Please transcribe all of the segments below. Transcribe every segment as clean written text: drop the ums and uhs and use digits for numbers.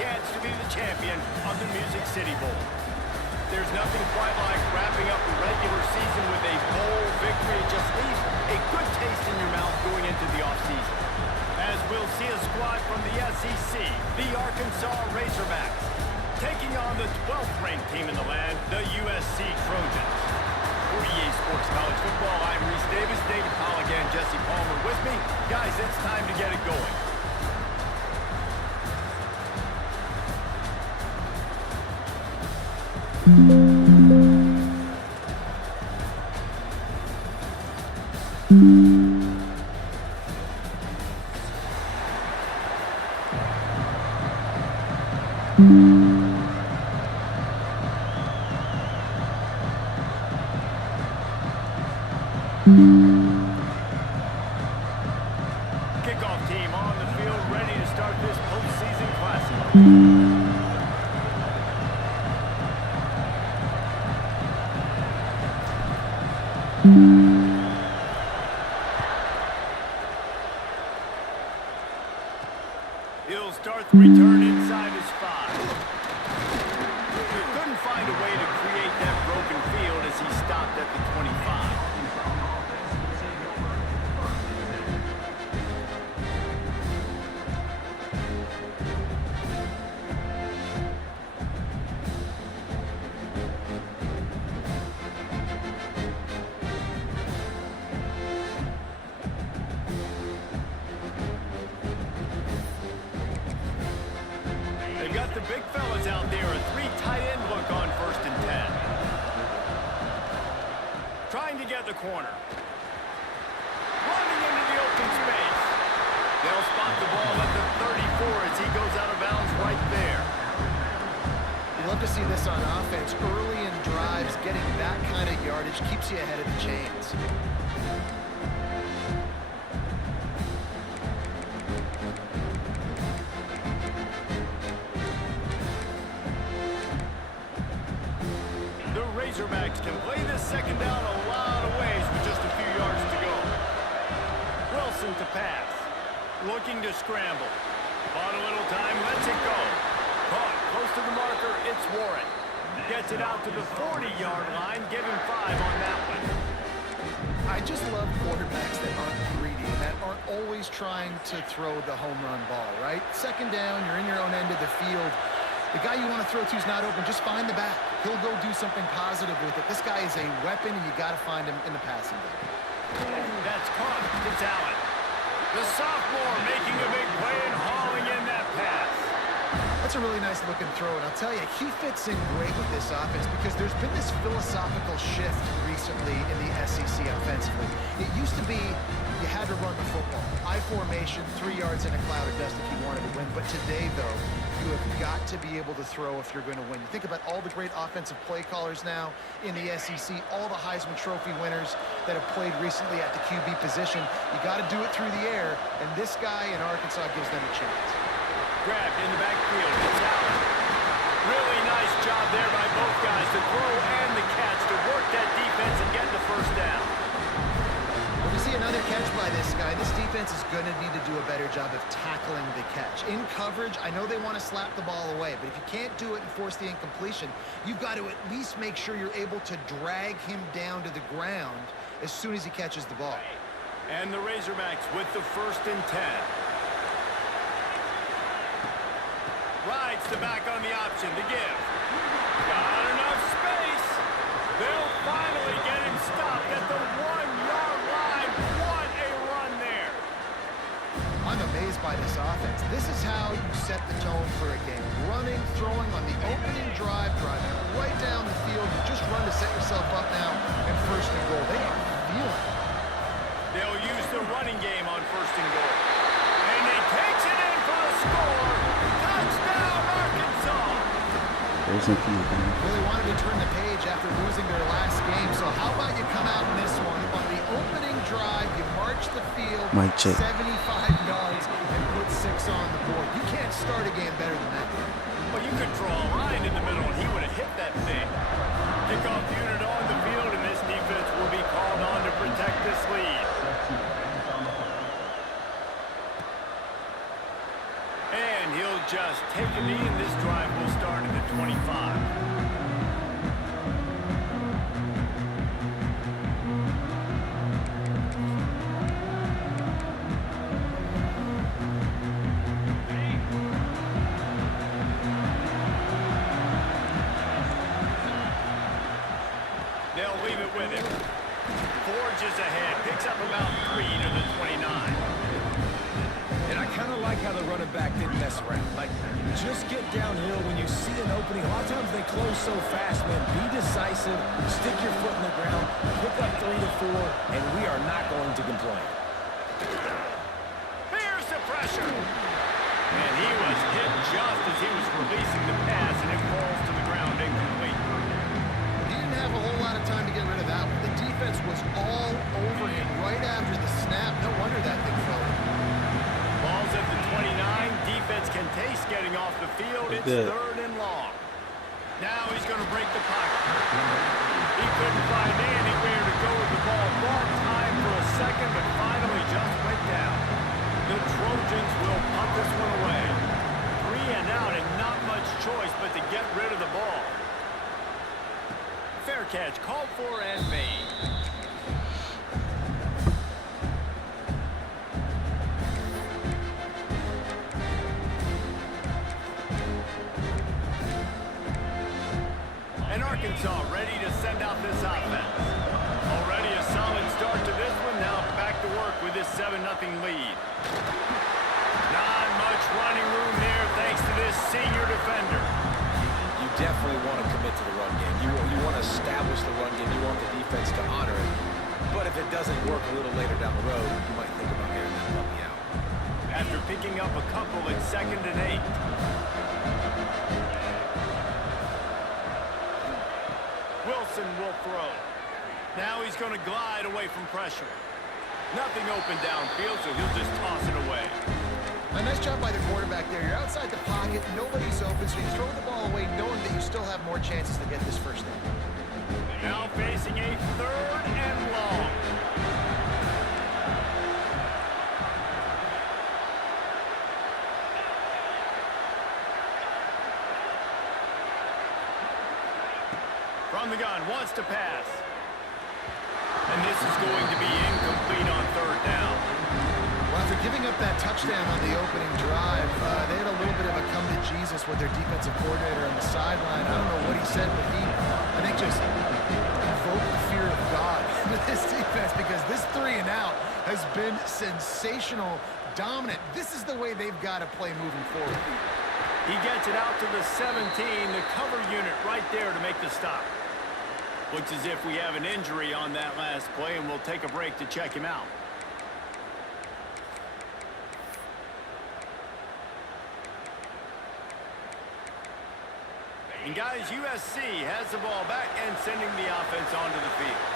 chance to be the champion of the Music City Bowl. There's nothing quite like wrapping up the regular season with a bowl victory. It just leaves a good taste in your mouth going into the offseason. As we'll see a squad from the SEC, the Arkansas Razorbacks, taking on the 12th ranked team in the land, the USC Trojans. For EA Sports College Football, I'm Reese Davis, David Polligan, Jesse Palmer with me. Guys, it's time to get it going. Kickoff team on the field, ready to start this postseason classic. He'll start the return inside his 5. He couldn't find a way to create that broken field as he stopped at the 25. Got the big fellas out there, a 3 tight end look on 1st and 10. Trying to get the corner. Running into the open space. They'll spot the ball at the 34 as he goes out of bounds right there. You love to see this on offense. Early in drives, getting that kind of yardage keeps you ahead of the chains. Razorbacks can play this second down a lot of ways with just a few yards to go. Wilson to pass. Looking to scramble. Bought a little time, lets it go. Caught close to the marker, it's Warren. Gets it out to the 40-yard line, give him 5 on that one. I just love quarterbacks that aren't greedy, that aren't always trying to throw the home run ball, right? Second down, you're in your own end of the field. The guy you want to throw to is not open. Just find the back. He'll go do something positive with it. This guy is a weapon, and you got to find him in the passing game. That's caught. It's Allen. The sophomore making a big play and hauling in that pass. That's a really nice looking throw, and I'll tell you, he fits in great with this offense because there's been this philosophical shift recently in the SEC offensively. It used to be you had to run the football. I formation, 3 yards in a cloud of dust if you wanted to win. But today, though, you have got to be able to throw if you're going to win. You think about all the great offensive play callers now in the SEC, all the Heisman Trophy winners that have played recently at the QB position. You got to do it through the air, and this guy in Arkansas gives them a chance. Grabbed in the backfield. It's Allen. Really nice job there by both guys, the throw and the catch, to work that defense and get the first down. When we see another catch by this guy, this defense is going to need to do a better job of tackling the catch. In coverage, I know they want to slap the ball away, but if you can't do it and force the incompletion, you've got to at least make sure you're able to drag him down to the ground as soon as he catches the ball. And the Razorbacks with the 1st and 10. Rides the back on the option to give. Got enough space. They'll finally get him stopped at the 1-yard line. What a run there. I'm amazed by this offense. This is how you set the tone for a game. Running, throwing on the opening drive, driving right down the field. You just run to set yourself up now and 1st and goal. They are feeling it. They'll use the running game on 1st and goal. And he takes it in for the score. Touchdown, Arkansas. Really wanted to turn the page after losing their last game, so how about you come out in this one? On the opening drive, you march the field 75 yards and put 6 on the board. You can't start a game better than that. Well, you could draw a line in the middle and he would have hit that thing. Kickoff unit on the field, and this defense will be called on to protect this lead. And he'll just take a knee, and this drive will start at the 25. They'll leave it with him. Forges ahead, picks up about 3 to the 29. And I kind of like how the running back didn't mess around. Like, just get downhill when you see an opening. A lot of times they close so fast, man. Be decisive, stick your foot in the ground, pick up 3 to 4, and we are not going to complain. Here's the pressure. And he was hit just as he was releasing the pass, and it falls to the ground incomplete. He didn't have a whole lot of time to get rid of that one. The defense was all over him right after the snap. No wonder that thing fell. Ball's at the 29. Defense can taste getting off the field. It's 3rd and long. Now he's going to break the pocket. He couldn't find anywhere to go with the ball. Bought time for a second, but finally just went down. The Trojans will punt this one away. 3 and out, and not much choice but to get rid of the ball. Fair catch, called for and made. And Arkansas ready to send out this offense. Already a solid start to this one. Now back to work with this 7-0 lead. Not much running room there thanks to this senior defender. You definitely want to commit to the run game. You want to establish the run game. You want the defense to honor it. But if it doesn't work a little later down the road, you might think about airing that puppy out. After picking up a couple at 2nd and 8. Wilson will throw. Now he's going to glide away from pressure. Nothing open downfield, so he'll just toss it away. A nice job by the quarterback there. You're outside the pocket, nobody's open, so you throw the ball away knowing that you still have more chances to get this first down. Now facing a 3rd and long. From the gun, wants to pass. And this is going to be incomplete on 3rd down. Well, after giving up that touchdown on the opening drive, they had a little bit of a come to Jesus with their defensive coordinator on the sideline. I don't know what he said, but he, I think, just invoked the fear of God into this defense because this 3 and out has been sensational, dominant. This is the way they've got to play moving forward. He gets it out to the 17, the cover unit right there to make the stop. Looks as if we have an injury on that last play, and we'll take a break to check him out. And guys, USC has the ball back and sending the offense onto the field.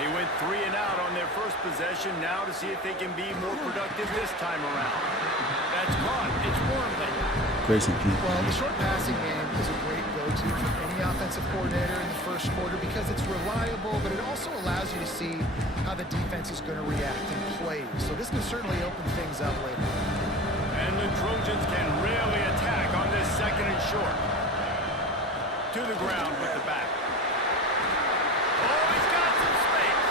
They went 3 and out on their first possession, now to see if they can be more productive this time around. That's caught. It's Wormley. Well, the short passing game is a great go-to for any offensive coordinator in the first quarter because it's reliable, but it also allows you to see how the defense is going to react and play. So this can certainly open things up later. And the Trojans can really attack on this 2nd and short. To the ground with the back. Oh, he's got some space.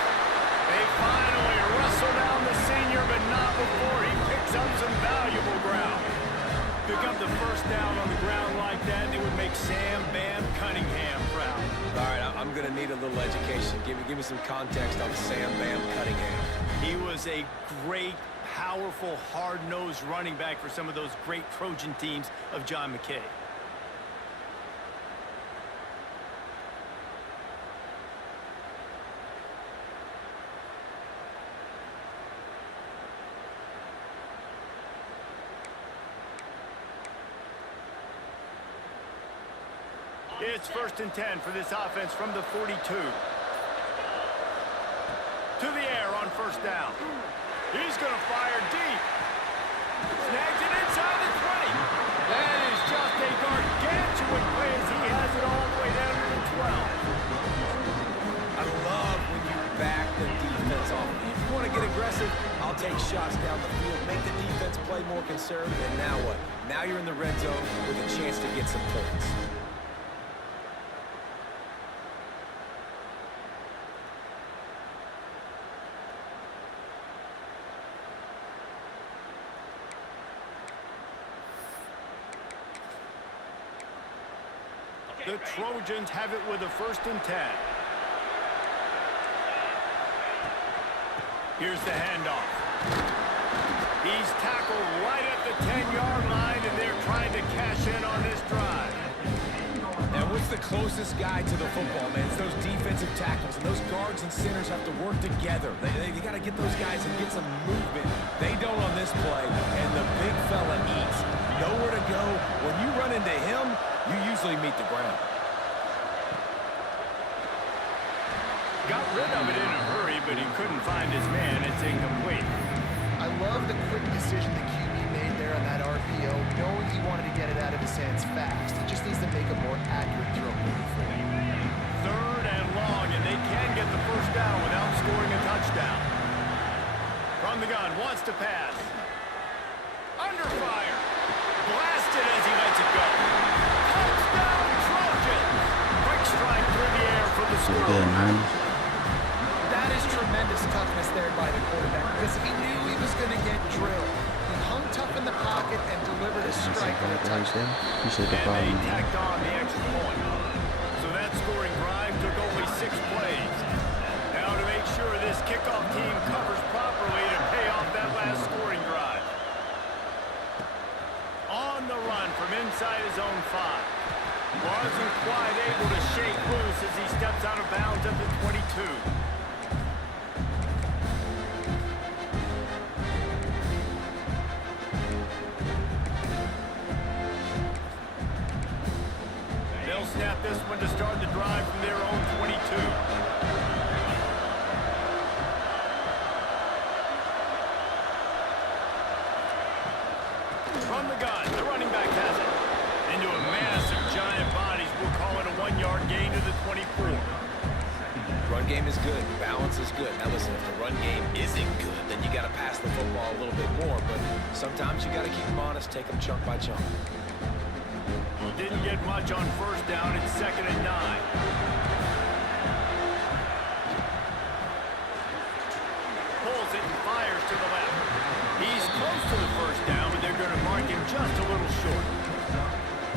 They finally wrestle down the senior, but not before he picks up some valuable ground. Pick up the first down on the ground like that, it would make Sam Bam Cunningham proud. All right, I'm going to need a little education. Give me some context on Sam Bam Cunningham. He was a great, powerful, hard-nosed running back for some of those great Trojan teams of John McKay. It's 1st and 10 for this offense from the 42. To the air on 1st down. He's going to fire deep. Snags it inside the 20. That is just a gargantuan play as he has it all the way down to the 12. I love when you back the defense off. If you want to get aggressive, I'll take shots down the field, make the defense play more conservative, and now what? Now you're in the red zone with a chance to get some points. The Trojans have it with a 1st and 10. Here's the handoff. He's tackled right at the 10-yard line, and they're trying to cash in on this drive. And what's the closest guy to the football, man? It's those defensive tackles, and those guards and centers have to work together. They got to get those guys and get some movement. They don't on this play, and the big fella eats. Nowhere to go. When you run into him, you usually meet the ground. Got rid of it in a hurry, but he couldn't find his man. It's incomplete. I love the quick decision the QB made there on that RPO, knowing he wanted to get it out of his hands fast. He just needs to make a more accurate throw moving forward. 3rd and long, and they can get the 1st down without scoring a touchdown. From the gun, wants to pass. Under fire. Blasted as he lets it go. Touchdown, Trojans! Quick strike through the air for the score. Good, man. That is tremendous toughness there by the quarterback because he knew he was going to get drilled. He hung tough in the pocket and delivered a strike on a touchdown. Appreciate the And follow, they man. tacked on the extra point. So that scoring drive took only 6 plays. Now to make sure this kickoff team covers properly to pay off that last scoring drive. On the run from inside his own 5. Wasn't quite able to shake loose as he steps out of bounds at the 22. They'll snap this one to start the drive from their own 22. From the gun, the running back has it. Into a massive giant bodies, we'll call it a 1-yard gain to the 24. Run game is good. Balance is good. Now listen, if the run game isn't good, then you got to pass the football a little bit more. But sometimes you got to keep them honest, take them chunk by chunk. Well, didn't get much on 1st down. It's 2nd and 9. Pulls it and fires to the left. He's close to the 1st down, but they're going to mark him just a little short.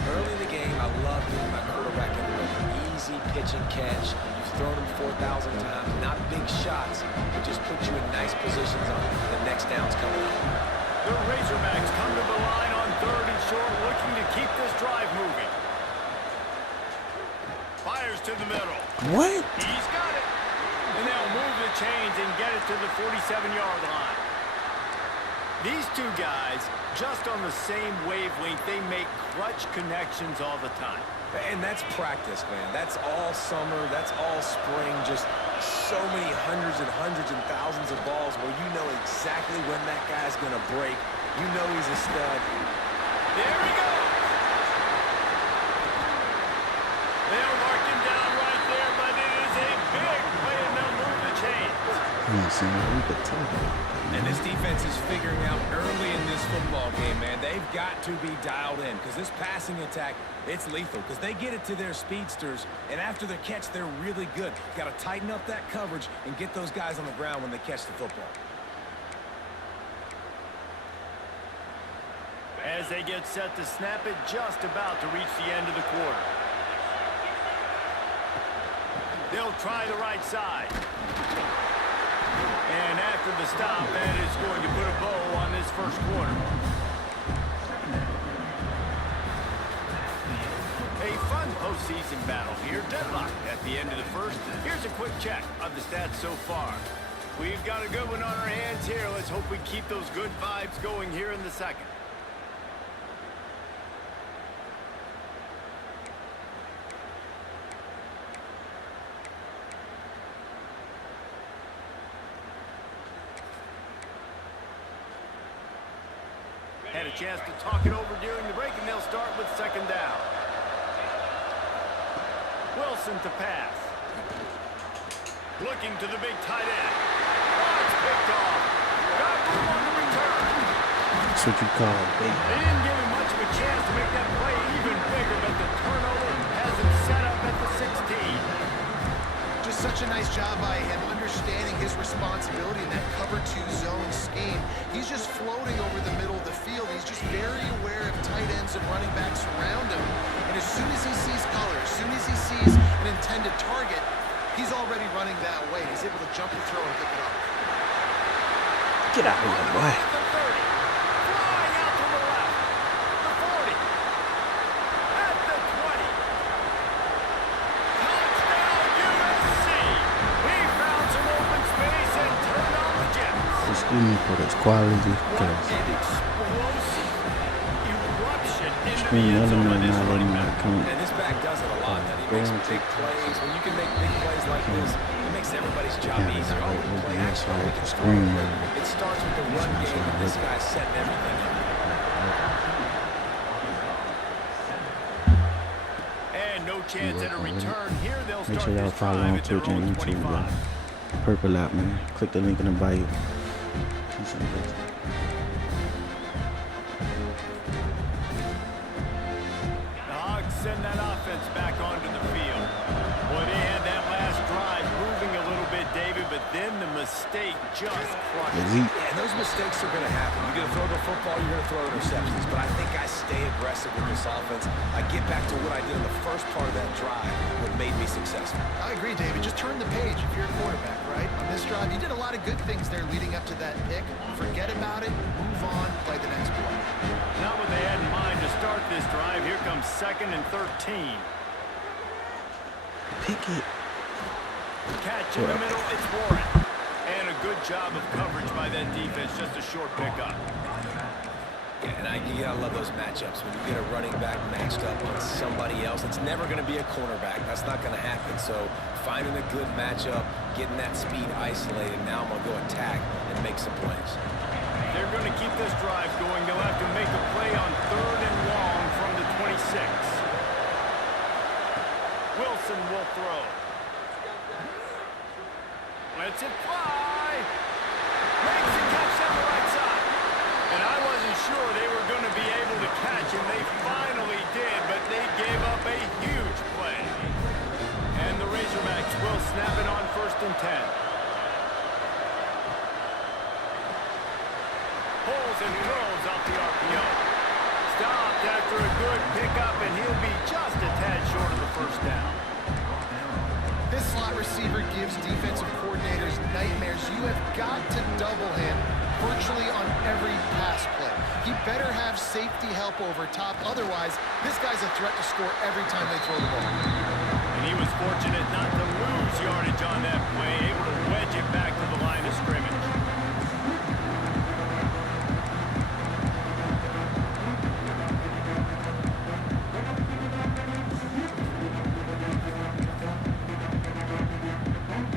Early in the game, I love doing my quarterback in the run. Easy pitch and catch. You've thrown him 4,000 times. Not big shots, but just put you in nice positions on the next downs coming up. The Razorbacks come to the line on 3rd and short, looking to keep this drive moving. Fires to the middle. What? He's got it. And they'll move the chains and get it to the 47-yard line. These two guys, just on the same wavelength, they make clutch connections all the time. And that's practice, man. That's all summer. That's all spring. Just so many hundreds and thousands of balls where you know exactly when that guy's going to break. You know he's a stud. There he goes. They'll mark him down right there, but it is a big play, and they'll move the chains. Yeah, so we could tell. And this defense is figuring out early in this football game, man. They've got to be dialed in because this passing attack, it's lethal because they get it to their speedsters, and after the catch, they're really good. Got to tighten up that coverage and get those guys on the ground when they catch the football. As they get set to snap it, just about to reach the end of the quarter. They'll try the right side. And after the stop, that is going to put a bow on this 1st quarter. A fun postseason battle here. Deadlock at the end of the 1st. Here's a quick check of the stats so far. We've got a good one on our hands here. Let's hope we keep those good vibes going here in the 2nd. Had a chance to talk it over during the break, and they'll start with 2nd down. Wilson to pass. Looking to the big tight end. Oh, it's picked off. Got him on the return. That's what you call They bait. didn't give him much of a chance to make that play even bigger, but the turnover has him set up at the 16. Just such a nice job by him understanding his responsibility in that cover 2 zone scheme. He's just floating over the middle of the field. He's just very aware of tight ends and running backs around him. And as soon as he sees color, as soon as he sees an intended target, he's already running that way. He's able to jump the throw and pick it up. Get out of here, boy. At the 30. Flying out to the left. The 40. At the 20. Touchdown USC. He found some open space and turned on the Jets. Excuse me for this quality, What because an explosive eruption into the screen end other zone by man this not running letting back. my come. And this back does it a lot. That he makes big plays. When you can make big plays like this, it makes everybody's job Yeah, easier. I Oh, we can play action. like We the can screen, score. man. It starts with the run game, and this guy's setting everything up. And no chance at a return. Here they'll Make start sure y'all this follow drive on at their Twitch and own YouTube, 25. Purple app, man. Click the link in the bio. Peace and blessings. The Hogs send that offense back onto the field. Well, they had that last drive moving a little bit, David, but then the mistake just crushed it. Elite. Yeah, and those mistakes are going to happen. You're going to throw the football, you're going to throw interceptions. But I think I stay aggressive with this offense. I get back to what I did in the first part of that drive, what made me successful. I agree, David. Just turn the page if you're a quarterback, right? On this drive, you did a lot of good things there leading up to that pick. Forget about it, move on, play the next play. Not what they had in mind to start this drive. Here comes 2nd and 13. Pick it. Catch in the middle, it's Warren. And a good job of coverage by that defense, just a short pickup. Yeah, and you gotta love those matchups. When you get a running back matched up on somebody else, it's never going to be a cornerback. That's not going to happen. So finding a good matchup, getting that speed isolated, now I'm going to go attack and make some plays. They're going to keep this drive going. They'll have to make a play on 3rd and long from the 26. Wilson will throw. Lets it fly. Makes the catch down the right side. And I wasn't sure they were going to be able to catch, and they finally did, but they gave up a huge play. And the Razorbacks will snap it on 1st and 10. Pulls and throws off the RPO. Stopped after a good pickup, and he'll be just a tad short of the 1st down. This slot receiver gives defensive coordinators nightmares. You have got to double him virtually on every pass play. He better have safety help over top. Otherwise, this guy's a threat to score every time they throw the ball. And he was fortunate not to lose yardage on that play, able to wedge it back to the line of scrimmage.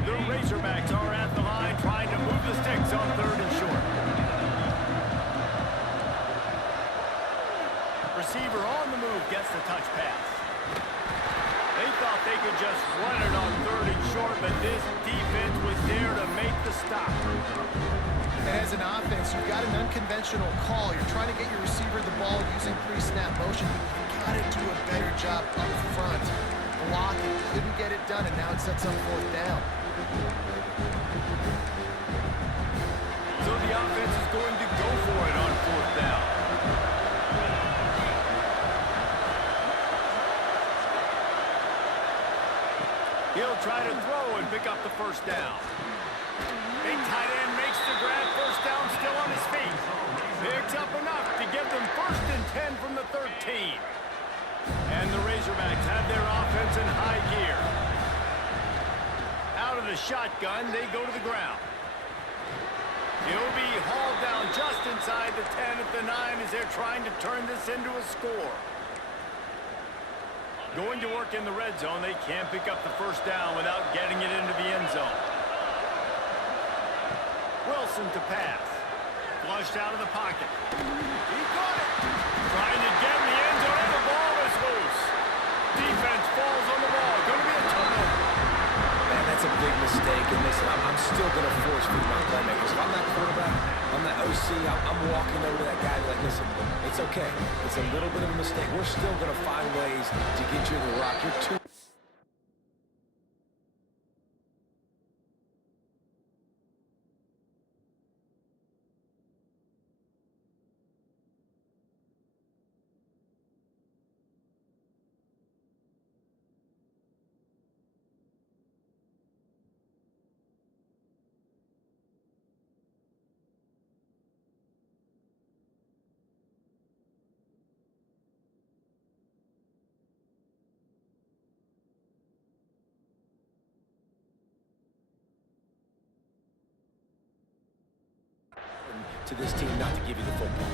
The Razorbacks are at the line trying to move the sticks on 3rd and short. Receiver on the move gets the touch pass. They thought they could just run it on 3rd and short, but this defense was there to make the stop. And as an offense, you've got an unconventional call. You're trying to get your receiver the ball using pre-snap motion, but you've got to do a better job up front. Blocking, couldn't get it done, and now it sets up 4th down. So the offense is going to go for it on 4th down. He'll try to throw and pick up the 1st down. Big tight end makes the grab. 1st down, still on his feet. Picks up enough to give them 1st and 10 from the 13. And the Razorbacks have their offense in high gear. Out of the shotgun, they go to the ground. He'll be hauled down just inside the 10 at the 9 as they're trying to turn this into a score. Going to work in the red zone. They can't pick up the 1st down without getting it into the end zone. Wilson to pass. Flushed out of the pocket. He got it. Trying to get in the end zone, and the ball is loose. Defense falls on the ball. Going to be a turnover. Man, that's a big mistake. And listen, I'm still going to force feed my playmakers. If I'm that quarterback, I'm not walking over to that guy like, listen, it's okay. It's a little bit of a mistake. We're still going to find ways to get you to the rock. You're too... to this team not to give you the football.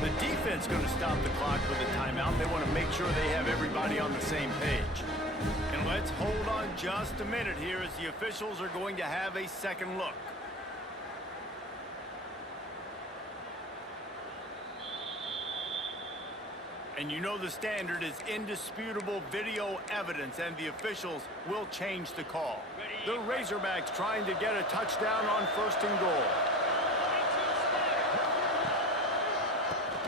The defense going to stop the clock with a timeout. They want to make sure they have everybody on the same page. And let's hold on just a minute here as the officials are going to have a second look. And you know the standard is indisputable video evidence, and the officials will change the call. The Razorbacks trying to get a touchdown on 1st and goal.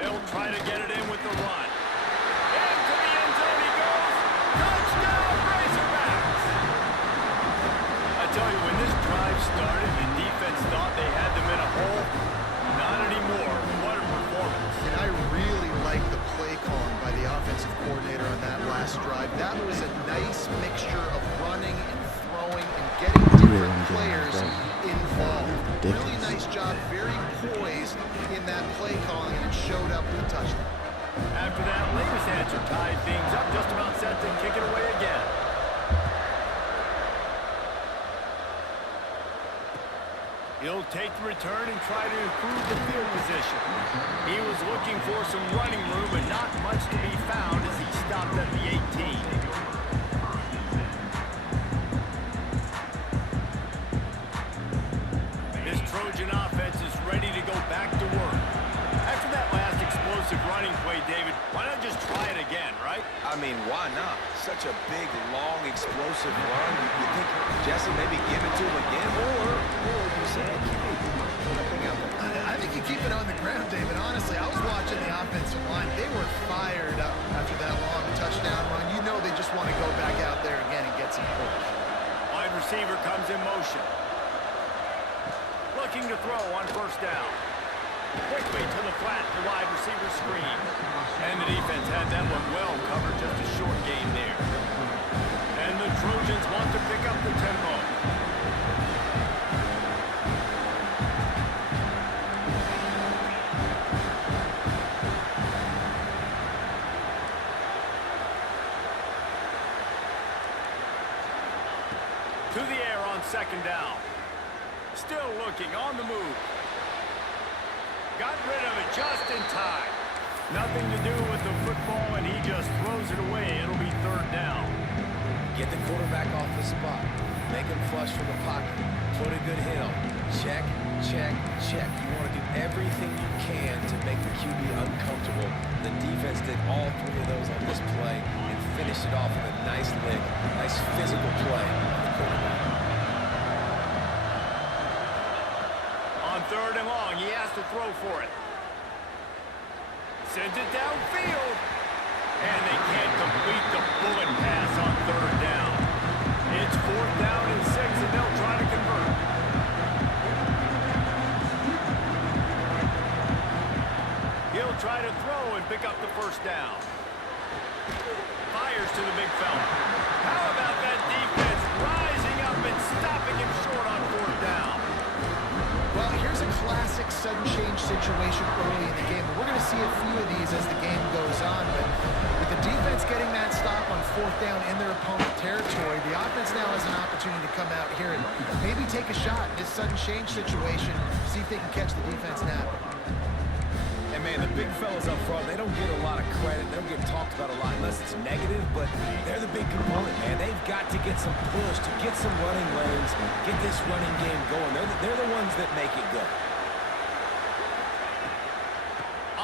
They'll try to get it in with the run. Into the end zone he goes. Touchdown, Razorbacks! I tell you, when this drive started, the defense thought they had them in a hole. Not anymore. What a performance. And I really like the play calling by the offensive coordinator on that last drive. That was a nice mixture of running and throwing and getting different players involved. Really nice job, very poised in that play calling, and it showed up with a touchdown. After that latest answer tied things up, just about set to kick it away again. He'll take the return and try to improve the field position. He was looking for some running room, but not much to be found as he stopped at the 18. This Trojan offense is ready to go back to work. After that last explosive running play, David, why not just try it again, right? I mean, why not? Such a big, long, explosive run. You think Jesse maybe give it to him again, or you say, nothing out there. I think you keep it on the ground, David. Honestly, I was watching the offensive line. They were fired up after that long touchdown run. You know they just want to go back out there again and get some points. Wide receiver comes in motion. Looking to throw on 1st down. Quickly to the flat, the wide receiver screen. And the defense had that one well covered, just a short gain there. And the Trojans want to pick up the tempo. To the air on 2nd down. Still looking on the move. Got rid of it just in time. Nothing to do with the football, and he just throws it away. It'll be 3rd down. Get the quarterback off the spot. Make him flush from the pocket. Put a good hit on. Check, check, check. You want to do everything you can to make the QB uncomfortable. The defense did all 3 of those on this play and finished it off with a nice lick, nice physical play on the quarterback. On 3rd and long, he has to throw for it. Sends it downfield. And they can't complete the bullet pass on 3rd down. It's 4th down and 6, and they'll try to convert. He'll try to throw and pick up the 1st down. Fires to the big fella. How about that defense rising up and stopping him short on 4th down? Well, here's a classic sudden change situation early in the game. We're going to see a few of these as the game goes on, but with the defense getting that stop on 4th down in their opponent territory, the offense now has an opportunity to come out here and maybe take a shot in this sudden change situation, see if they can catch the defense now. And man, the big fellas up front, they don't get a lot of credit. They don't get talked about a lot unless it's negative, but they're the big component, man. They've got to get some push, to get some running lanes, get this running game going. They're the ones that make it go.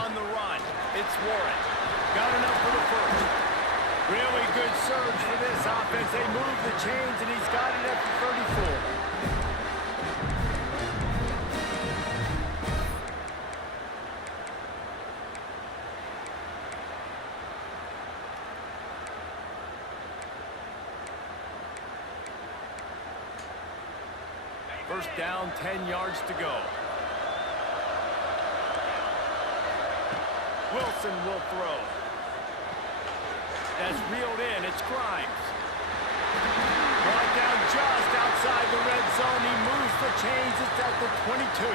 On the run, it's Warren. Got enough for the 1st. Really good surge for this offense. They move the chains, and he's got it at the 34. First down, 10 yards to go. Wilson will throw. That's reeled in. It's Grimes. Brought down just outside the red zone. He moves the chains. It's at the 22.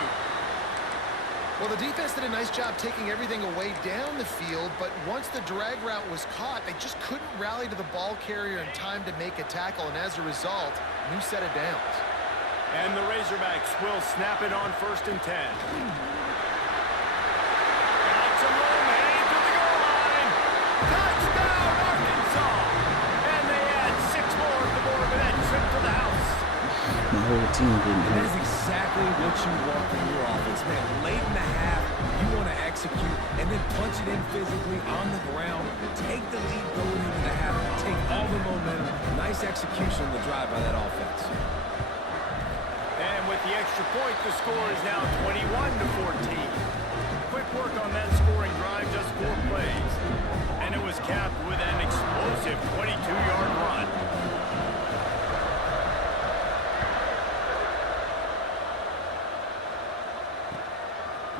Well, the defense did a nice job taking everything away down the field, but once the drag route was caught, they just couldn't rally to the ball carrier in time to make a tackle, and as a result, new set of downs. And the Razorbacks will snap it on 1st and 10. Got some room, heading to the goal line. Touchdown, Arkansas! And they add 6 more to the board with that trip to the house. My whole team didn't That hit. is exactly what you want from your offense, man. Late in the half, you want to execute and then punch it in physically on the ground. Take the lead going into the half. Take all the momentum. Nice execution on the drive by that offense. And with the extra point, the score is now 21-14. Quick work on that scoring drive, just 4 plays. And it was capped with an explosive 22-yard run.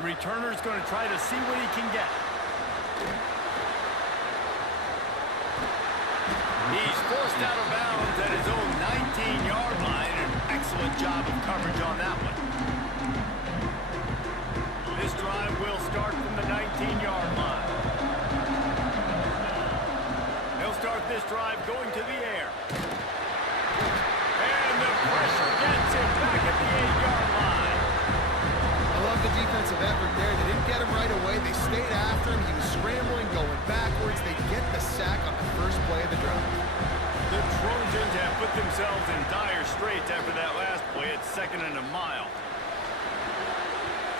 The returner's going to try to see what he can get. He's forced out of bounds at his own 19-yard line. An excellent job of coverage on that one. This drive will start from the 19-yard line. He'll start this drive going to the air. And the pressure gets him back at the 8-yard line. I love the defensive effort there. They didn't get him right away. They stayed after him. He was scrambling, going backwards. They get the sack on the first play of the drive. The Trojans have put themselves in dire straits after that last play. It's 2nd and a mile.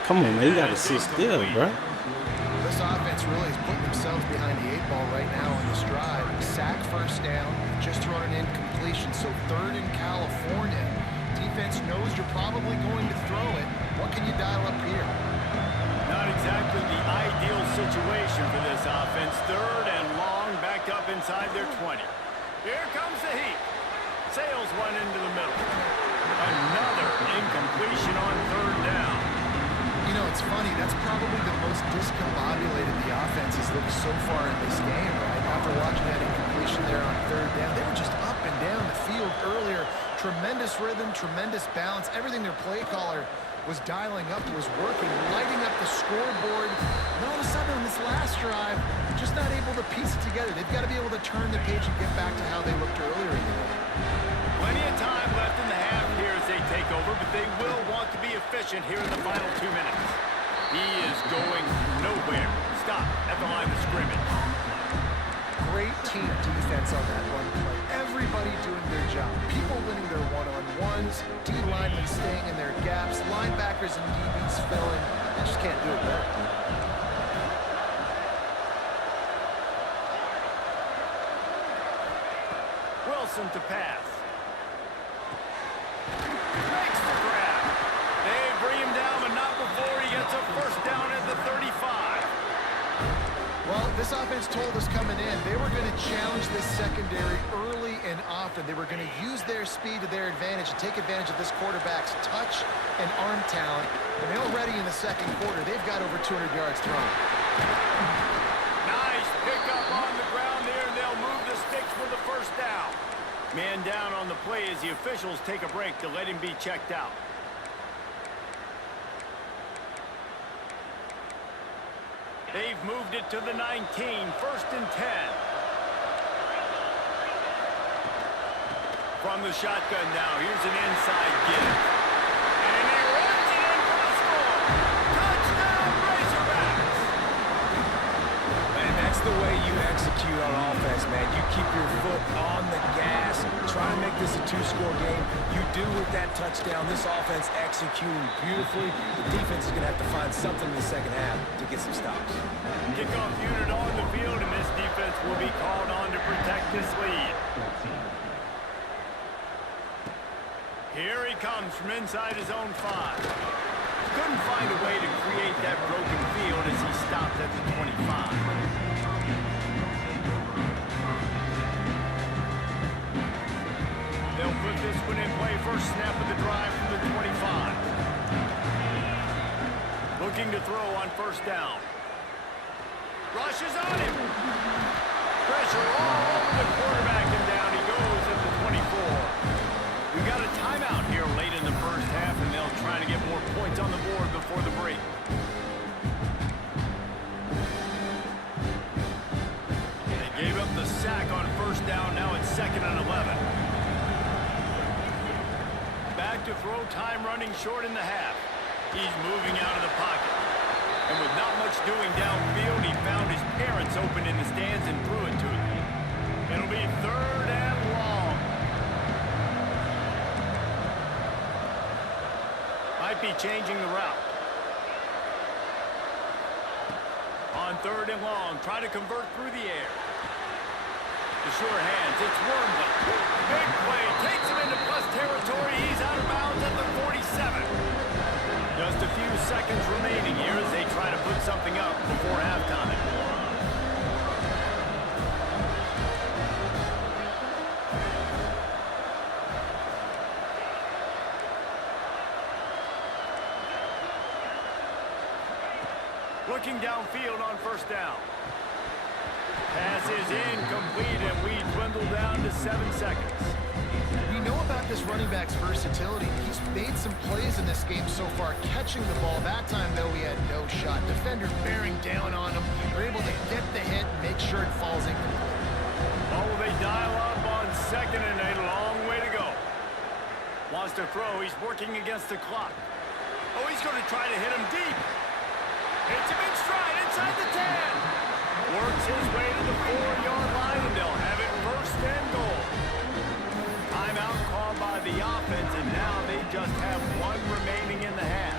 Come on, man. You gotta sit still, bro. This offense really is putting themselves behind the 8 ball right now on this drive. Sack, first down, just thrown an incompletion. So 3rd in California. Defense knows you're probably going to throw it. What can you dial up here? Not exactly the ideal situation for this offense. 3rd and long, backed up inside their 20. Here comes the heat. Sails one into the middle. Another incompletion on 3rd down. You know, it's funny. That's probably the most discombobulated the offense has looked so far in this game, right? After watching that incompletion there on 3rd down, they were just up and down the field earlier. Tremendous rhythm, tremendous balance. Everything their play caller was dialing up was working, lighting up the scoreboard. And all of a sudden on this last drive, just not able to piece it together. They've got to be able to turn the page and get back to how they looked earlier in the game. Plenty of time left in the half here as they take over, but they will want to be efficient here in the final 2 minutes. He is going nowhere. Stop at the line of scrimmage. Great team defense on that run play. Everybody doing their job. People winning their one-on-ones, D linemen staying in their gaps, linebackers and DBs filling. They just can't do it better. Wilson to pass. Makes the grab. They bring him down, but not before he gets a first down at the 35. Well, this offense told us coming in they were going to challenge this secondary early and often. They were going to use their speed to their advantage and take advantage of this quarterback's touch and arm talent. And already in the 2nd quarter, they've got over 200 yards thrown. Nice pickup on the ground there, and they'll move the sticks for the first down. Man down on the play as the officials take a break to let him be checked out. They've moved it to the 19, 1st and 10. From the shotgun now, here's an inside give. And he runs it in for the score. Touchdown, Razorbacks! And that's the way you execute on offense, man. You keep your foot on the gas, try to make this a 2-score game. You do with that touchdown. This offense executing beautifully. The defense is going to have to find something in the 2nd half to get some stops. Kickoff unit on the field, and this defense will be called on to protect this lead. Here he comes from inside his own 5. Couldn't find a way to create that broken field as he stopped at the 25. They'll put this one in play. First snap of the drive from the 25. Looking to throw on first down. Rushes on him. Pressure all over the quarterback, and down he goes at the 24. We got a timeout here late in the first half, and they'll try to get more points on the board before the break. They gave up the sack on first down. Now it's 2nd and 11. Back to throw, time running short in the half. He's moving out of the pocket. And with not much doing downfield, he found his parents open in the stands and threw it to them. It'll be 3rd and long. Might be changing the route. On 3rd and long, try to convert through the air. The sure hands, it's Wormley. Big play, takes him into plus territory. He's out of bounds at the 47. Just a few seconds remaining here as they try to put something up before halftime. Looking downfield on first down. Pass is incomplete, and we dwindle down to 7 seconds. We know about this running back's versatility. He's made some plays in this game so far, catching the ball. That time, though, he had no shot. Defender bearing down on him. They're able to get the hit and make sure it falls incomplete. Oh, they dial up on 2nd and a long way to go. Wants to throw. He's working against the clock. Oh, he's going to try to hit him deep. Hits him in stride inside the 10. Works his way to the 4-yard line, and they'll have it 1st and goal. Timeout called by the offense, and now they just have 1 remaining in the half.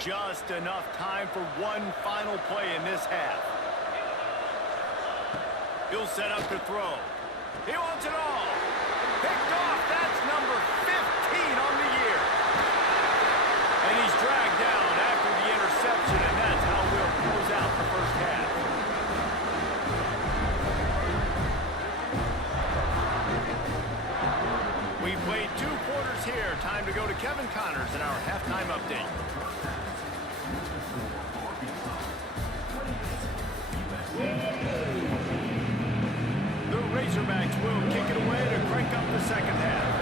Just enough time for one final play in this half. He'll set up to throw. He wants it all. Picked off. That's number 15 on the year. And he's dragged down after the interception, and that's how we'll close out the first half. We've played 2 quarters here. Time to go to Kevin Connors in our halftime update. The Razorbacks will kick it away to crank up the second half.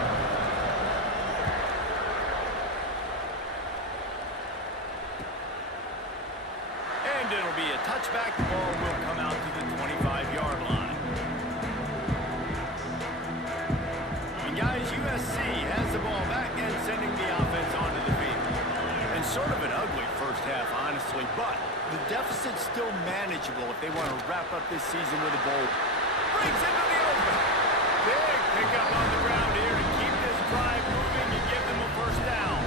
And it'll be a touchback. The ball will come out to the 25-yard line. And guys, USC has the ball back and sending the offense onto the field. And sort of an ugly first half, honestly, but the deficit's still manageable if they want to wrap up this season with a bowl. Brings into the open. Big pickup on the ground here to keep this drive moving and give them a first down.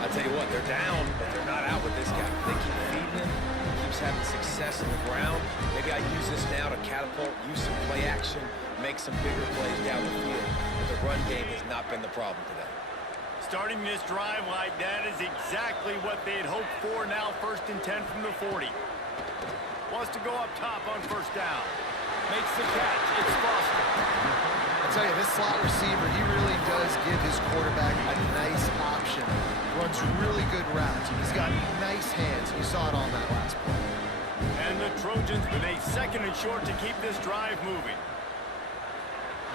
I'll tell you what, they're down, but they're not out with this guy. They keep feeding him. He keeps having success on the ground. Maybe I use this now to catapult, use some play action, make some bigger plays down the field. But the run game has not been the problem today. Starting this drive like that is exactly what they had hoped for. Now 1st and 10 from the 40. Wants to go up top on first down. Makes the catch. It's Foster. I'll tell you, this slot receiver, he really does give his quarterback a nice option. Runs really good routes. He's got nice hands. You saw it on that last play. And the Trojans with a 2nd and short to keep this drive moving.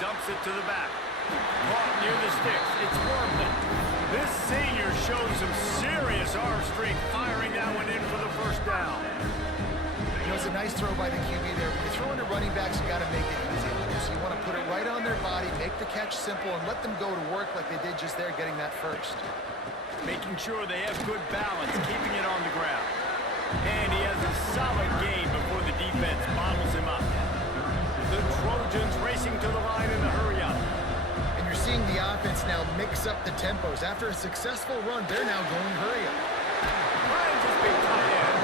Dumps it to the back. Caught near the sticks. It's Wormley. This senior shows some serious arm strength, firing that one in for the first down. You know, it's a nice throw by the QB there. When you're throwing to running backs, you got to make it easy. So you want to put it right on their body, make the catch simple, and let them go to work like they did just there, getting that first. Making sure they have good balance, keeping it on the ground. And he has a solid gain before the defense bottles him up. The Trojans racing to the line in the hurry-up. And you're seeing the offense now mix up the tempos. After a successful run, they're now going hurry-up. Ryan's his big tight end.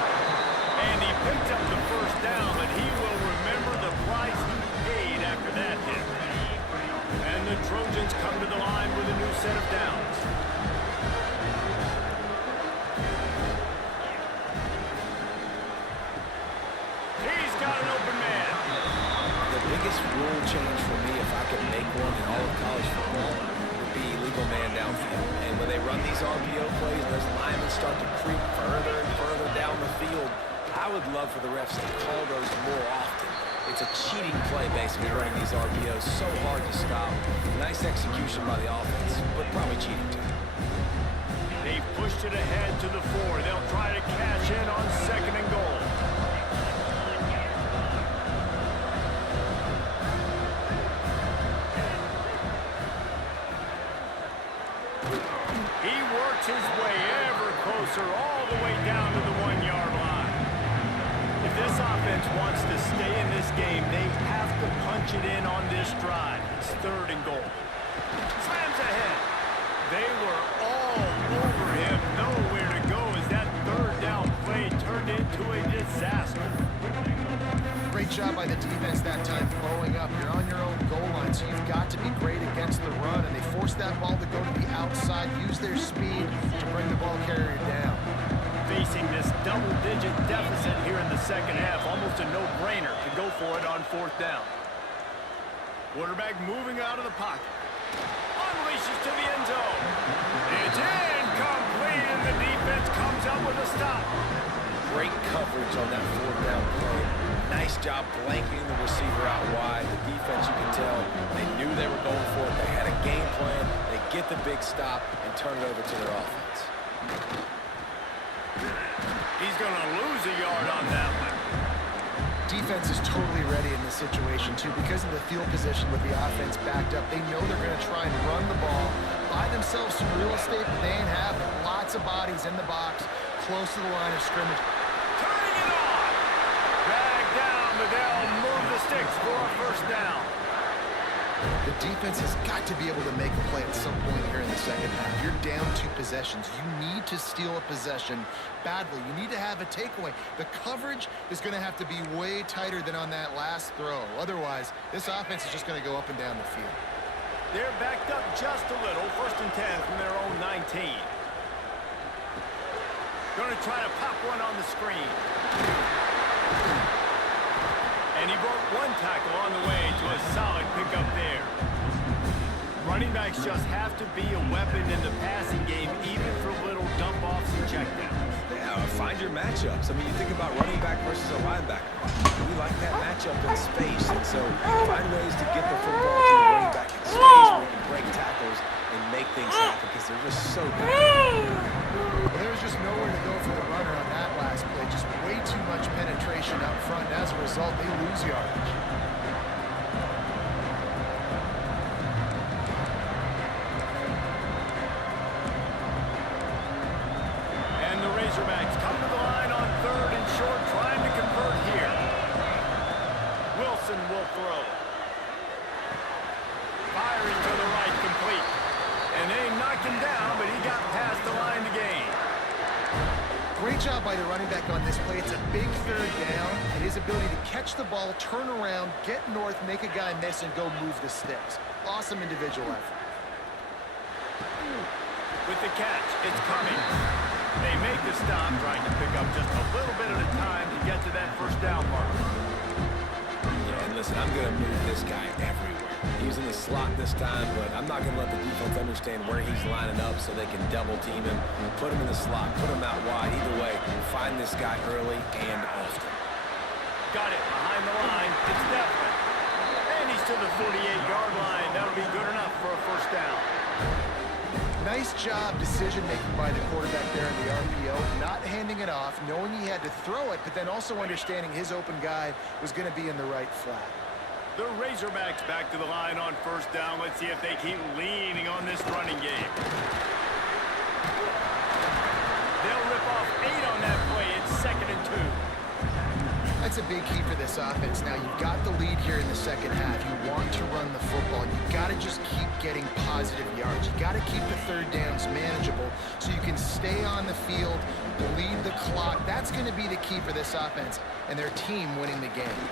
And he picked up the first down, but he will remember the price he paid after that hit. And the Trojans come to the line with a new set of downs. He's got an open man. The biggest rule change for me, if I could make one in all of college football, downfield. And when they run these RPO plays, those linemen start to creep further and further down the field. I would love for the refs to call those more often. It's a cheating play, basically, running these RPOs. So hard to stop. Nice execution by the offense, but probably cheating too. They've pushed it ahead to the 4. They'll try to cash in on 2nd and goal. He works his way ever closer all the way down to the 1-yard line. If this offense wants to stay in this game, they have to punch it in on this drive. It's 3rd and goal. Slams ahead. They were all over him. Nowhere to go as that 3rd down play turned into a disaster. Great job by the defense that time blowing up. You're on your own goal line, so you've got to be great against the run, and they forced that ball to go to the outside, use their speed to bring the ball carrier down. Facing this double-digit deficit here in the 2nd half, almost a no-brainer to go for it on 4th down. Quarterback moving out of the pocket. Unleashes to the end zone. It's incomplete, and the defense comes up with a stop. Great coverage on that 4th down play. Nice job blanketing the receiver out wide. The defense, you can tell, they knew they were going for it. They had a game plan. They get the big stop and turn it over to their offense. He's going to lose a yard on that one. Defense is totally ready in this situation, too. Because of the field position with the offense backed up, they know they're going to try and run the ball, buy themselves some real estate that they ain't have. Lots of bodies in the box, close to the line of scrimmage. Turning it on. Dragged down, but they'll move the sticks for a 1st down. The defense has got to be able to make a play at some point here in the 2nd half. You're down 2 possessions. You need to steal a possession badly. You need to have a takeaway. The coverage is going to have to be way tighter than on that last throw. Otherwise, this offense is just going to go up and down the field. They're backed up just a little. 1st and 10 from their own 19. Going to try to pop one on the screen. And he broke 1 tackle on the way to a solid pickup there. Running backs just have to be a weapon in the passing game, even for little dump-offs and checkdowns. Yeah, find your matchups. I mean, you think about running back versus a linebacker. We like that matchup in space, and so find ways to get the football to the running back in space where you can break tackles and make things happen because they're just so good. Well, there was just nowhere to go for the runner on that last play. Just way too much penetration up front. And as a result, they lose yardage. And the Razorbacks come to the line on 3rd and short, trying to convert here. Wilson will throw. Firing to the right, complete. And they knocked him down, but he got past the line to gain. Great job by the running back on this play. It's a big 3rd down, and his ability to catch the ball, turn around, get north, make a guy miss, and go move the sticks. Awesome individual effort. With the catch, it's coming. They make the stop, trying to pick up just a little bit at a time to get to that 1st down mark. Yeah, and listen, I'm going to move this guy everywhere. He's in the slot this time, but I'm not going to let the defense understand where he's lining up so they can double team him, put him in the slot, put him out wide. Either way, find this guy early and often. Got it behind the line. It's Deflin. And he's to the 48-yard line. That'll be good enough for a 1st down. Nice job decision-making by the quarterback there in the RPO, not handing it off, knowing he had to throw it, but then also understanding his open guy was going to be in the right flat. The Razorbacks back to the line on 1st down. Let's see if they keep leaning on this running game. They'll rip off 8 on that play. It's 2nd and 2. That's a big key for this offense. Now, you've got the lead here in the 2nd half. You want to run the football. You've got to just keep getting positive yards. You've got to keep the 3rd downs manageable so you can stay on the field, bleed the clock. That's going to be the key for this offense and their team winning the game.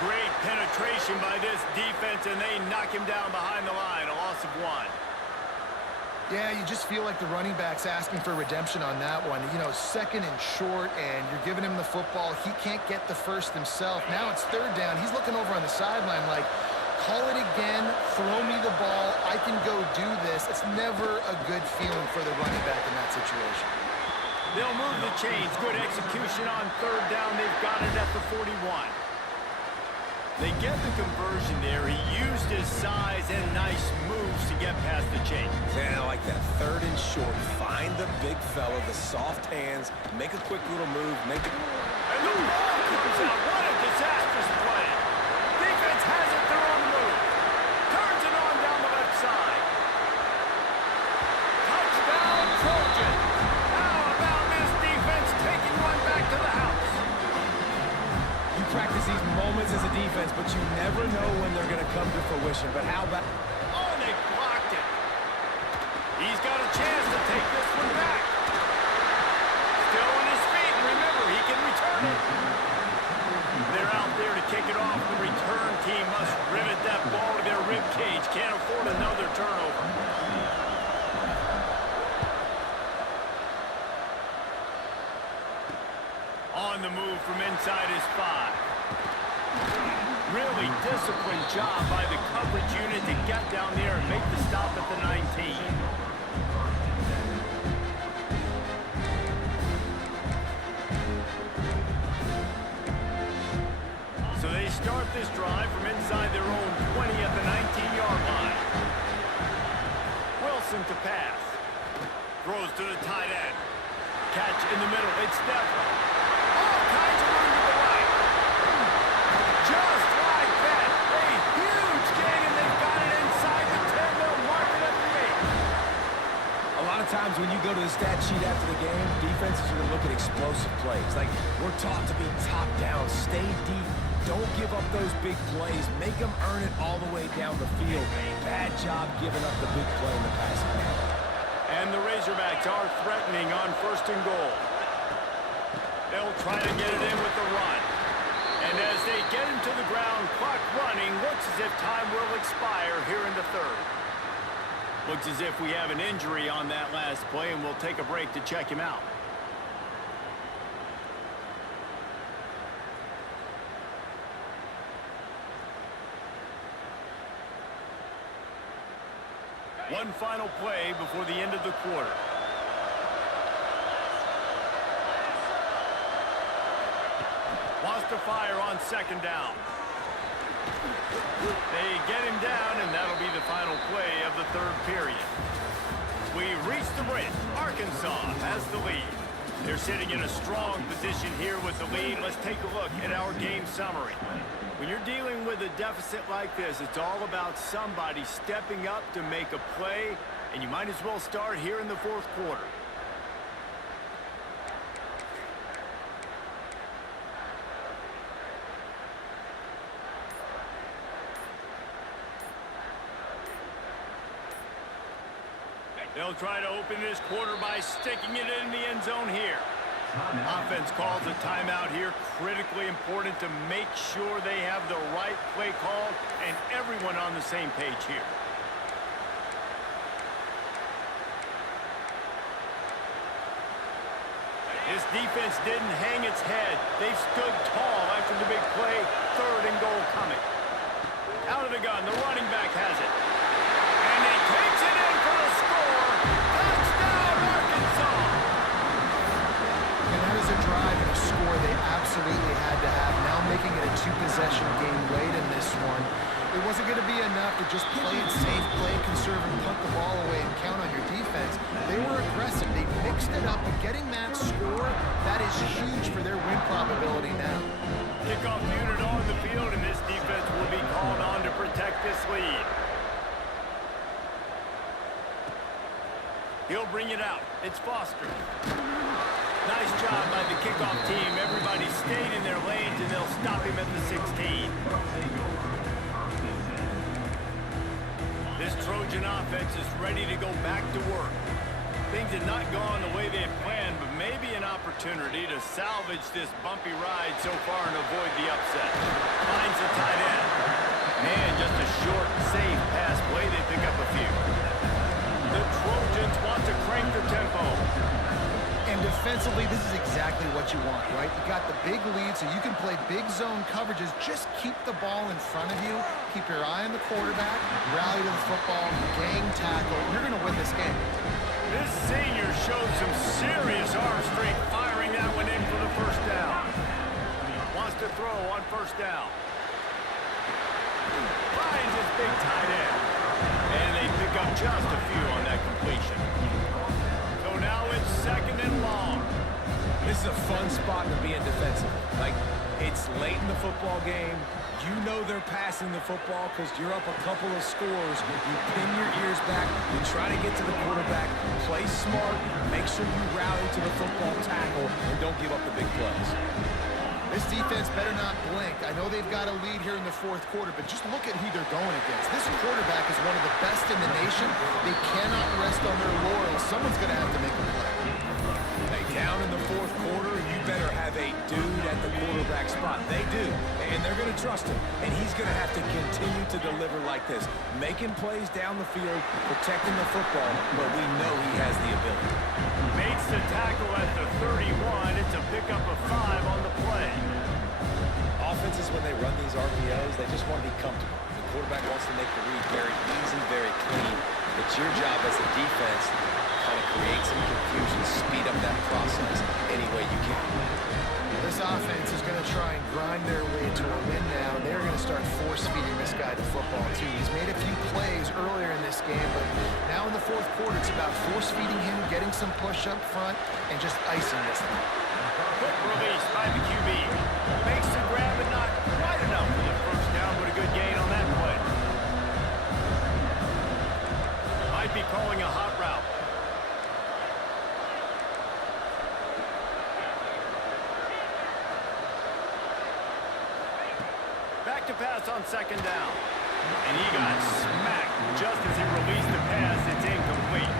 Great penetration by this defense, and they knock him down behind the line. A loss of 1. Yeah, you just feel like the running back's asking for redemption on that one. You know, 2nd and short, and you're giving him the football. He can't get the 1st himself. Now it's 3rd down. He's looking over on the sideline like, call it again, throw me the ball, I can go do this. It's never a good feeling for the running back in that situation. They'll move the chains. Good execution on third down. They've got it at the 41. They get the conversion there. He used his size and nice moves to get past the chain. Man, I like that. Third and short. Find the big fella, the soft hands, make a quick little move, make it... And the ball comes out. What a disastrous play. Defense has it. They're on the move. Turns it on down the left side. Touchdown, Trojans. How about this defense taking one back to the house? You practice these moments as a defense, but you never know when they're going to come to fruition. But how about... Oh, they blocked it. He's got a chance to take this one back. Still on his feet, and remember, he can return it. They're out there to kick it off. The return team must rivet that ball to their rib cage. Can't afford another turnover. On the move from inside his 5. Really disciplined job by the coverage unit to get down there and make the stop at the 19. So they start this drive from inside their own 20 at the 19-yard line. Wilson to pass. Throws to the tight end. Catch in the middle. It's Stephen. All kinds of room to the right. Just like that. A huge gain, and they've got it inside the 10. They'll mark it at the 8. A lot of times when you go to the stat sheet after the game, defenses are going to look at explosive plays. Like, we're taught to be top down, stay deep, don't give up those big plays, make them earn it all the way down the field. Bad job giving up the big play in the passing game. And the Razorbacks are threatening on 1st and goal. They'll try to get it in with the run. And as they get him to the ground, clock running, looks as if time will expire here in the 3rd. Looks as if we have an injury on that last play, and we'll take a break to check him out. One final play before the end of the quarter. Wants to fire on 2nd down. They get him down, and that'll be the final play of the 3rd period. We reach the bridge. Arkansas has the lead. They're sitting in a strong position here with the lead. Let's take a look at our game summary. When you're dealing with a deficit like this, it's all about somebody stepping up to make a play, and you might as well start here in the 4th quarter. They'll try to open this quarter by sticking it in the end zone here. Offense calls a timeout here. Critically important to make sure they have the right play call and everyone on the same page here. This defense didn't hang its head. They've stood tall after the big play. 3rd and goal coming. Out of the gun, the running back has it. And he takes it in for the score. Touchdown, Arkansas! And that is a drive and a score they absolutely had to have. Now making it a 2-possession game late in this one. It wasn't going to be enough to just play it safe, play it conservative, punt the ball away, and count on your defense. They were aggressive. They mixed it up, and getting that score, that is huge for their win probability now. Kickoff unit on the field, and this defense will be called on to protect this lead. He'll bring it out. It's Foster. Nice job by the kickoff team. Everybody stayed in their lanes, and they'll stop him at the 16. This Trojan offense is ready to go back to work. Things had not gone the way they had planned, but maybe an opportunity to salvage this bumpy ride so far and avoid the upset. Finds the tight end. And just a short, safe pass play. They pick up a few. The Trojans want to crank the tempo. And Defensively, this is exactly what you want, right? You got the big lead, so you can play big zone coverages. Just keep the ball in front of you. Keep your eye on the quarterback. Rally to the football. Gang tackle. You're going to win this game. This senior showed some serious arm strength firing that one in for the first down. Wants to throw on first down. Finds his big tight end. And they pick up just a few on that completion. So now it's second and long. This is a fun spot to be in defensive. Like, it's late in the football game. You know they're passing the football because you're up a couple of scores. You pin your ears back. You try to get to the quarterback. Play smart. Make sure you rally to the football tackle and don't give up the big plays. This defense better not blink. I know they've got a lead here in the fourth quarter, but just look at who they're going against. This quarterback is one of the best in the nation. They cannot rest on their laurels. Someone's going to have to make a play. Hey, down in the fourth quarter, you better have a dude at the quarterback spot. They do, and they're going to trust him. And he's going to have to continue to deliver like this, making plays down the field, protecting the football, but we know he has the ability. Makes the tackle at the 31. It's a pickup of 5 on the play. Offenses, when they run these RPOs, they just want to be comfortable. The quarterback wants to make the read very easy, very clean. It's your job as a defense to kind of create some confusion, speed up that process any way you can. This offense is going to try and grind their way to a win now. They're going to start force-feeding this guy the football, too. He's made a few plays earlier in this game, but now in the fourth quarter, it's about force-feeding him, getting some push up front, and just icing this thing. Quick release by the QB. Makes the grab and not quite enough for the first down, but a good gain on that play. Might be calling a hot route. Back to pass on second down. And he got smacked just as he released the pass. It's incomplete.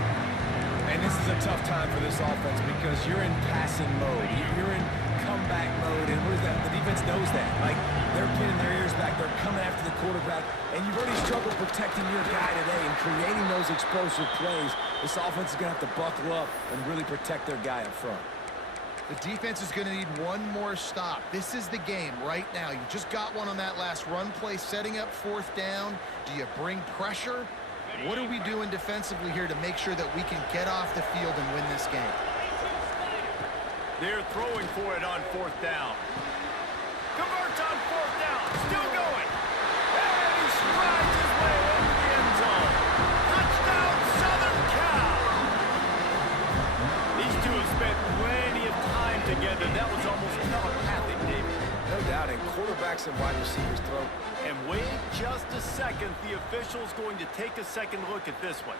And this is a tough time for this offense because you're in passing mode. You're in comeback mode, and what is that? The defense knows that. Like, they're pinning their ears back. They're coming after the quarterback, and you've already struggled protecting your guy today and creating those explosive plays. This offense is going to have to buckle up and really protect their guy up front. The defense is going to need one more stop. This is the game right now. You just got one on that last run play, setting up fourth down. Do you bring pressure? What are we doing defensively here to make sure that we can get off the field and win this game? They're throwing for it on fourth down. Converts on fourth down. Still going. And he strides his way over the end zone. Touchdown, Southern Cal. These two have spent plenty of time together. That was almost telepathic, David. No doubt, and quarterbacks and wide receivers throw. And wait just a second. The official's going to take a second look at this one.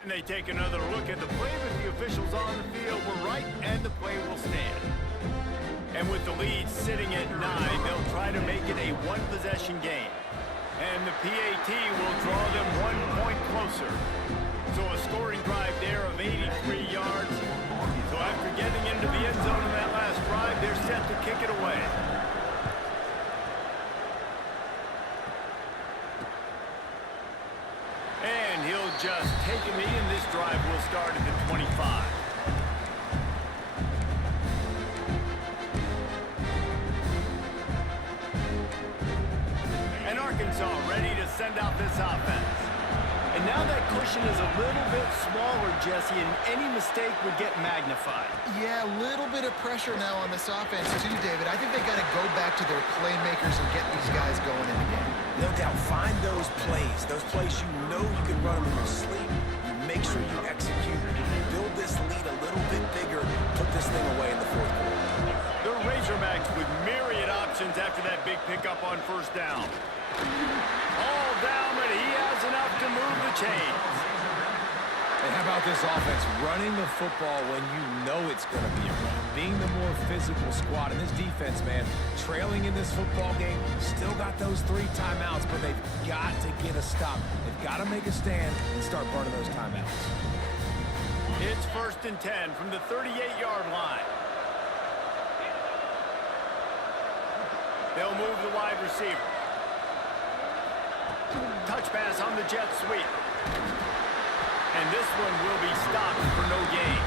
And they take another look at the play, but the officials on the field were right, and the play will stand. And with the lead sitting at 9, they'll try to make it a one-possession game. And the PAT will draw them 1 point closer. So a scoring drive there of 83 yards. So after getting into the end zone in that last drive, they're set to kick it away. And he'll just take a knee, and this drive will start at the 25. Arkansas ready to send out this offense. And now that cushion is a little bit smaller, Jesse, and any mistake would get magnified. Yeah, a little bit of pressure now on this offense too, David. I think they got to go back to their playmakers and get these guys going in the game. No doubt, find those plays you know you can run them in your sleep. You make sure you execute, build this lead a little bit bigger, put this thing away in the fourth quarter. The Razorbacks with myriad options after that big pickup on first down. All down, but he has enough to move the chains. And how about this offense running the football when you know it's going to be a run? Being the more physical squad. And this defense, man, trailing in this football game, still got those 3 timeouts, but they've got to get a stop. They've got to make a stand and start burning those timeouts. It's 1st and 10 from the 38-yard line. They'll move the wide receiver. Touch pass on the jet sweep. And this one will be stopped for no gain.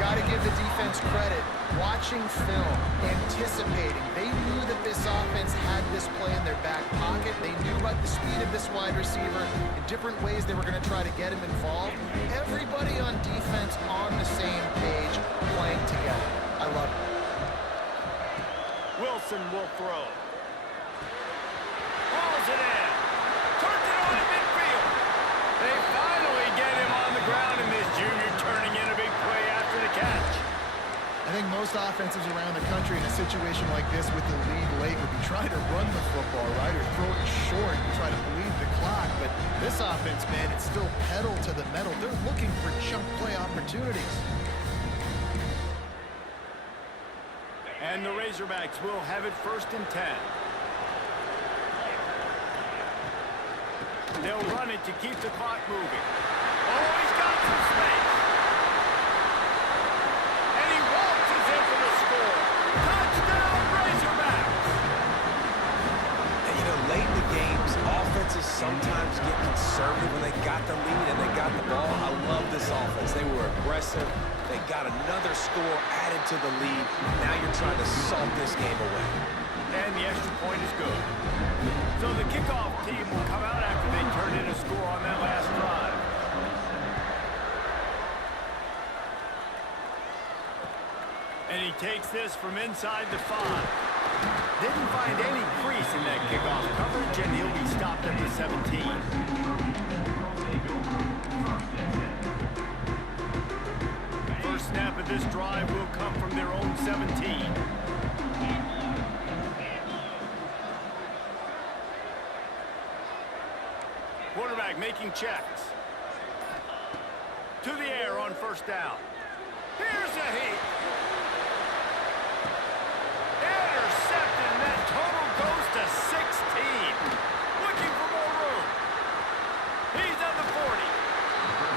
Got to give the defense credit. Watching film, anticipating. They knew that this offense had this play in their back pocket. They knew about the speed of this wide receiver in different ways they were going to try to get him involved. Everybody on defense on the same page, playing together. I love it. Wilson will throw. Hauls it in. Turns it on at midfield. They finally get him on the ground, and this junior turning in a big play after the catch. I think most offenses around the country in a situation like this with the lead late would be trying to run the football, right, or throw it short and try to bleed the clock. But this offense, man, it's still pedal to the metal. They're looking for chunk play opportunities. And the Razorbacks will have it 1st and 10. They'll run it to keep the clock moving. Oh, he's got some space. And he waltzes in for the score. Touchdown, Razorbacks! And you know, late in the games, offenses sometimes get conservative when they got the lead and they got the ball. I love this offense. They were aggressive. They got another score added to the lead. Now you're trying to salt this game away. And the extra point is good. So the kickoff team will come out after they turn in a score on that last drive. And he takes this from inside the 5. Didn't find any crease in that kickoff coverage, and he'll be stopped at the 17. First snap of this drive will come from their own 17. Quarterback making checks. To the air on first down. Here's a heat. Intercepted, and that total goes to 16. Looking for more room. He's at the 40.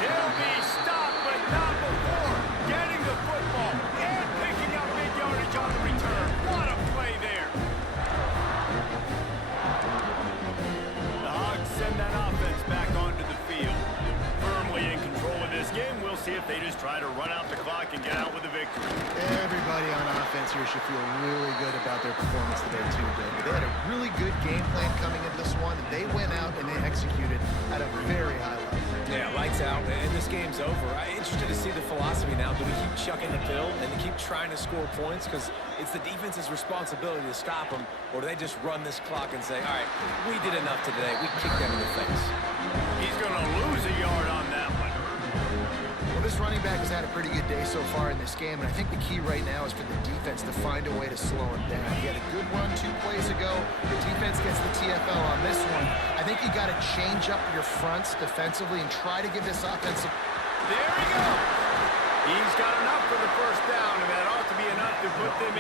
He'll be stopped, but not before getting the football and picking up big yardage on the return. What a play there. The Hogs send that offense back onto the field. Firmly in control of this game. We'll see if they just try to run out the clock and get out with a victory. Everybody on offense here should feel really good about their performance today, too, David. They had a really good game plan coming into this one, and they went out and they executed at a very high level. Yeah, lights out, and this game's over. I'm interested to see the philosophy now. Do we keep chucking the pill and keep trying to score points? Because it's the defense's responsibility to stop them, or do they just run this clock and say, all right, we did enough today. We kicked them in the face. He's going to lose a yard on that one. Well, this running back has had a pretty good day so far in this game, and I think the key right now is for the defense to find a way to slow him down. He had a good run 2 plays ago. The defense gets the TFL on this one. I think you got to change up your fronts defensively and try to give this offense a... There he goes. He's got enough for the first down, and that ought to be enough to put them